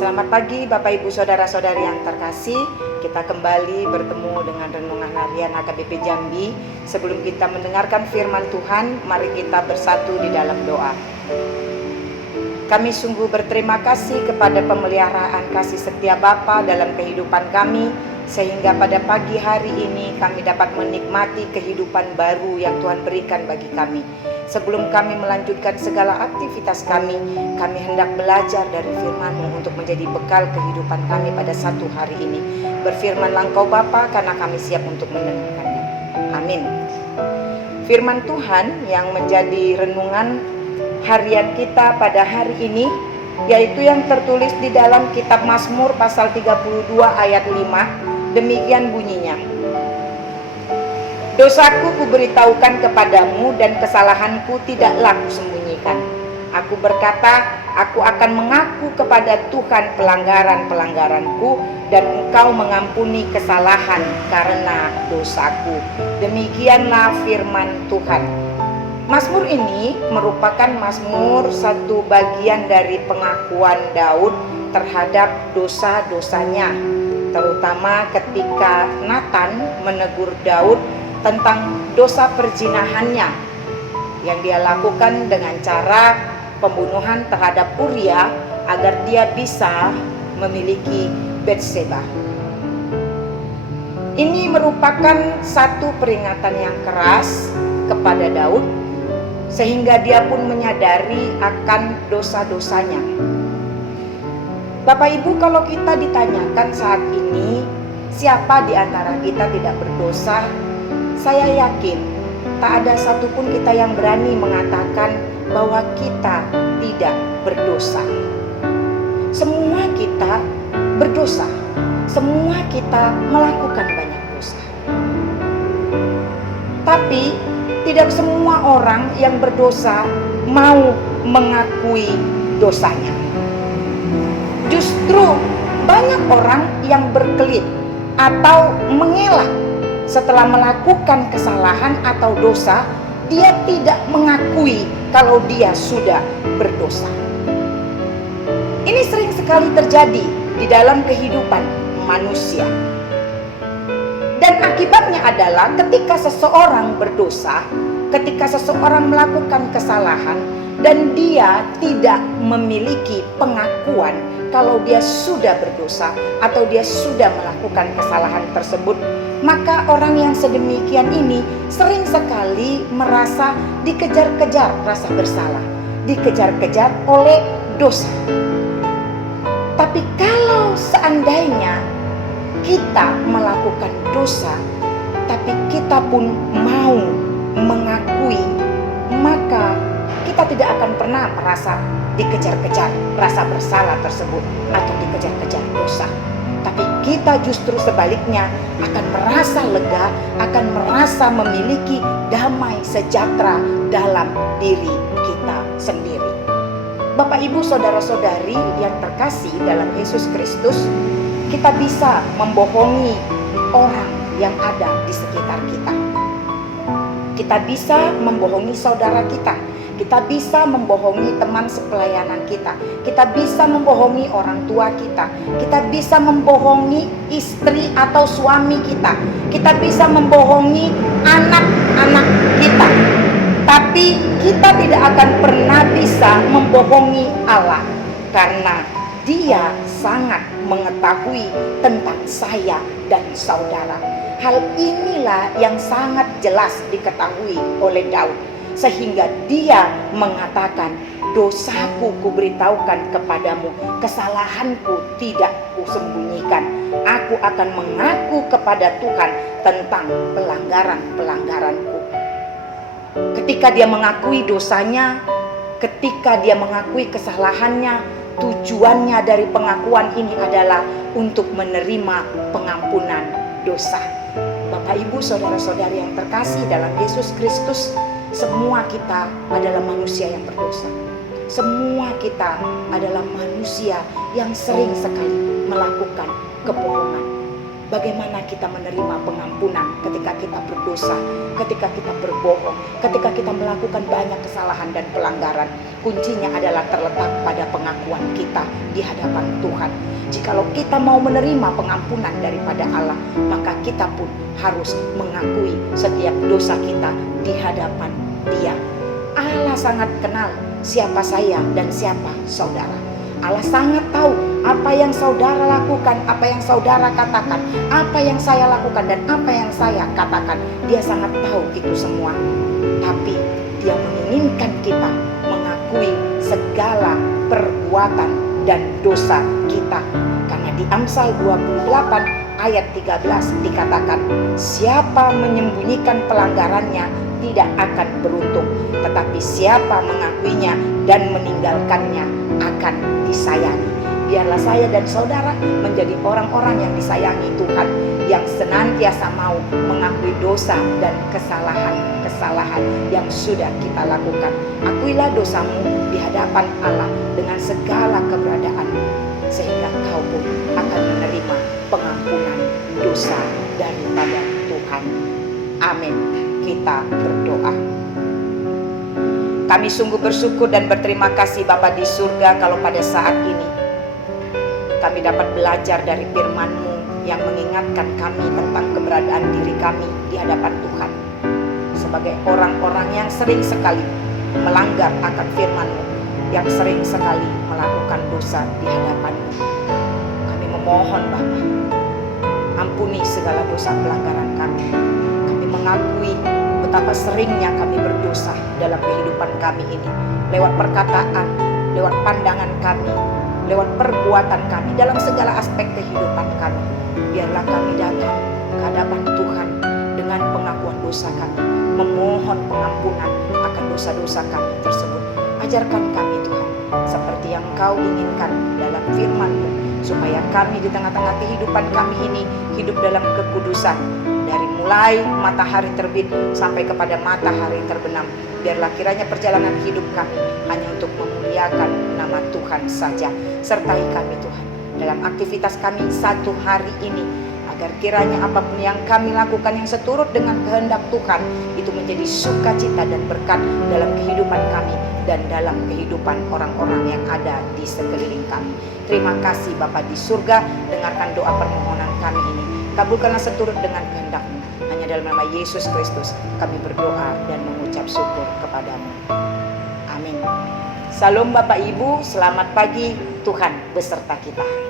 Selamat pagi Bapak Ibu Saudara-saudari yang terkasih. Kita kembali bertemu dengan Renungan Harian HKBP Jambi. Sebelum kita mendengarkan firman Tuhan, mari kita bersatu di dalam doa. Kami sungguh berterima kasih kepada pemeliharaan kasih setia Bapa dalam kehidupan kami, sehingga pada pagi hari ini kami dapat menikmati kehidupan baru yang Tuhan berikan bagi kami. Sebelum kami melanjutkan segala aktivitas kami hendak belajar dari firman-Mu untuk menjadi bekal kehidupan kami pada satu hari ini. Berfirmanlah Engkau Bapa, karena kami siap untuk mendengarkannya. Amin. Firman Tuhan yang menjadi renungan harian kita pada hari ini, yaitu yang tertulis di dalam kitab Mazmur pasal 32 ayat 5. Demikian bunyinya: Dosaku kuberitahukan kepadamu dan kesalahanku tidaklah kusembunyikan. Aku berkata, aku akan mengaku kepada Tuhan pelanggaran-pelanggaranku, dan Engkau mengampuni kesalahan karena dosaku. Demikianlah firman Tuhan. Mazmur ini merupakan mazmur satu bagian dari pengakuan Daud terhadap dosa-dosanya, terutama ketika Nathan menegur Daud tentang dosa perzinahannya yang dia lakukan dengan cara pembunuhan terhadap Uria agar dia bisa memiliki Batseba. Ini merupakan satu peringatan yang keras kepada Daud, sehingga dia pun menyadari akan dosa-dosanya. Bapak Ibu, kalau kita ditanyakan saat ini siapa di antara kita tidak berdosa, saya yakin tak ada satupun kita yang berani mengatakan bahwa kita tidak berdosa. Semua kita berdosa. Semua kita melakukan banyak dosa. Tapi tidak semua orang yang berdosa mau mengakui dosanya. Justru banyak orang yang berkelit atau mengelak setelah melakukan kesalahan atau dosa. Dia tidak mengakui kalau dia sudah berdosa. Ini sering sekali terjadi di dalam kehidupan manusia. Dan akibatnya adalah ketika seseorang berdosa, ketika seseorang melakukan kesalahan dan dia tidak memiliki pengakuan kalau dia sudah berdosa atau dia sudah melakukan kesalahan tersebut, maka orang yang sedemikian ini sering sekali merasa dikejar-kejar rasa bersalah, dikejar-kejar oleh dosa. Tapi kalau seandainya kita melakukan dosa, tapi kita pun mau mengakui, maka kita tidak akan pernah merasa dikejar-kejar rasa bersalah tersebut atau dikejar-kejar dosa. Tapi kita justru sebaliknya akan merasa lega, akan merasa memiliki damai sejahtera dalam diri kita sendiri. Bapak Ibu Saudara-saudari yang terkasih dalam Yesus Kristus, kita bisa membohongi orang yang ada di sekitar kita. Kita bisa membohongi saudara kita. Kita bisa membohongi teman sepelayanan kita. Kita bisa membohongi orang tua kita. Kita bisa membohongi istri atau suami kita. Kita bisa membohongi anak-anak kita. Tapi kita tidak akan pernah bisa membohongi Allah, karena Dia sangat mengetahui tentang saya dan saudara. Hal inilah yang sangat jelas diketahui oleh Daud, sehingga dia mengatakan, dosaku kuberitahukan kepadamu, kesalahanku tidak kusembunyikan. Aku akan mengaku kepada Tuhan tentang pelanggaran-pelanggaranku. Ketika dia mengakui dosanya, ketika dia mengakui kesalahannya, tujuannya dari pengakuan ini adalah untuk menerima pengampunan dosa. Bapak Ibu Saudara-saudari yang terkasih dalam Yesus Kristus, semua kita adalah manusia yang berdosa. Semua kita adalah manusia yang sering sekali melakukan kebohongan. Bagaimana kita menerima pengampunan ketika kita berdosa, ketika kita berbohong, ketika kita melakukan banyak kesalahan dan pelanggaran. Kuncinya adalah terletak pada pengakuan kita di hadapan Tuhan. Jikalau kita mau menerima pengampunan daripada Allah, maka kita pun harus mengakui setiap dosa kita di hadapan Dia. Allah sangat kenal siapa saya dan siapa saudara. Allah sangat tahu apa yang saudara lakukan, apa yang saudara katakan, apa yang saya lakukan dan apa yang saya katakan. Dia sangat tahu itu semua. Tapi Dia menginginkan kita mengakui segala perbuatan dan dosa kita. Karena di Amsal 28 ayat 13 dikatakan, siapa menyembunyikan pelanggarannya tidak akan beruntung, tetapi siapa mengakuinya dan meninggalkannya akan disayangi. Biarlah saya dan saudara menjadi orang-orang yang disayangi Tuhan, yang senantiasa mau mengakui dosa dan kesalahan-kesalahan yang sudah kita lakukan. Akuilah dosamu di hadapan Allah dengan segala keberadaanmu, sehingga kau pun akan menerima pengampunan dosa daripada Tuhan. Amin. Kita berdoa. Kami sungguh bersyukur dan berterima kasih Bapa di surga, kalau pada saat ini kami dapat belajar dari firman-Mu yang mengingatkan kami tentang keberadaan diri kami di hadapan Tuhan. Sebagai orang-orang yang sering sekali melanggar akan firman-Mu, yang sering sekali melakukan dosa di hadapan-Mu, kami memohon Bapa, ampuni segala dosa pelanggaran kami. Kami mengakui betapa seringnya kami berdosa dalam kehidupan kami ini, lewat perkataan, lewat pandangan kami, lewat perbuatan kami, dalam segala aspek kehidupan kami. Biarlah kami datang ke hadapan Tuhan dengan pengakuan dosa kami, memohon pengampunan akan dosa-dosa kami tersebut. Ajarkan kami Tuhan, seperti yang Kau inginkan dalam firman-Mu, supaya kami di tengah-tengah kehidupan kami ini hidup dalam kekudusan, dari mulai matahari terbit sampai kepada matahari terbenam. Biarlah kiranya perjalanan hidup kami hanya untuk memuliakan nama Tuhan saja. Sertai kami Tuhan dalam aktivitas kami satu hari ini, agar kiranya apapun yang kami lakukan yang seturut dengan kehendak Tuhan itu menjadi sukacita dan berkat dalam kehidupan kami dan dalam kehidupan orang-orang yang ada di sekeliling kami. Terima kasih Bapa di surga, dengarkan doa permohonan kami ini. Kabulkanlah seturut dengan kehendak-Mu. Hanya dalam nama Yesus Kristus kami berdoa dan mengucap syukur kepadamu. Amin. Salam Bapak Ibu, selamat pagi, Tuhan beserta kita.